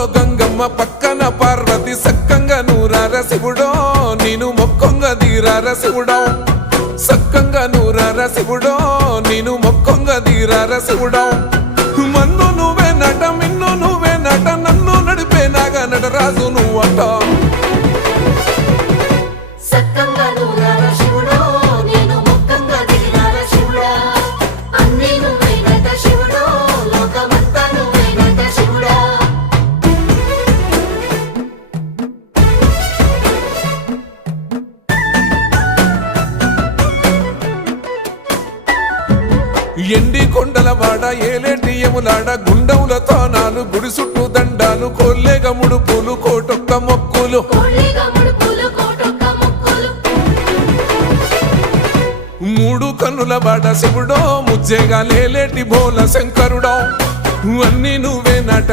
ముద్దులో గంగమ్మ పక్కన పార్వతి సక్కంగా నూరార శివుడో నేను మొక్కొంగ దీరార శివుడో సక్కంగా నూరార శివుడో నేను మొక్కొంగ దీరార శివుడో మన్ను నువ్వే నట మిన్ను నువ్వే నట నన్ను నడిపే నాగా నటరాజు నువ్వట ఎండి కొండలవాడ ఏలేటి యములాడ గుండములతో నాలు గుడి చుట్టూ దండాలు కొల్లేగ ముడుపులు కోటొక్క మొక్కులు మూడు కన్నుల వాడ శివుడో ముజ్జేగా లేలేటి బోల శంకరుడో అన్నీ నువ్వే నట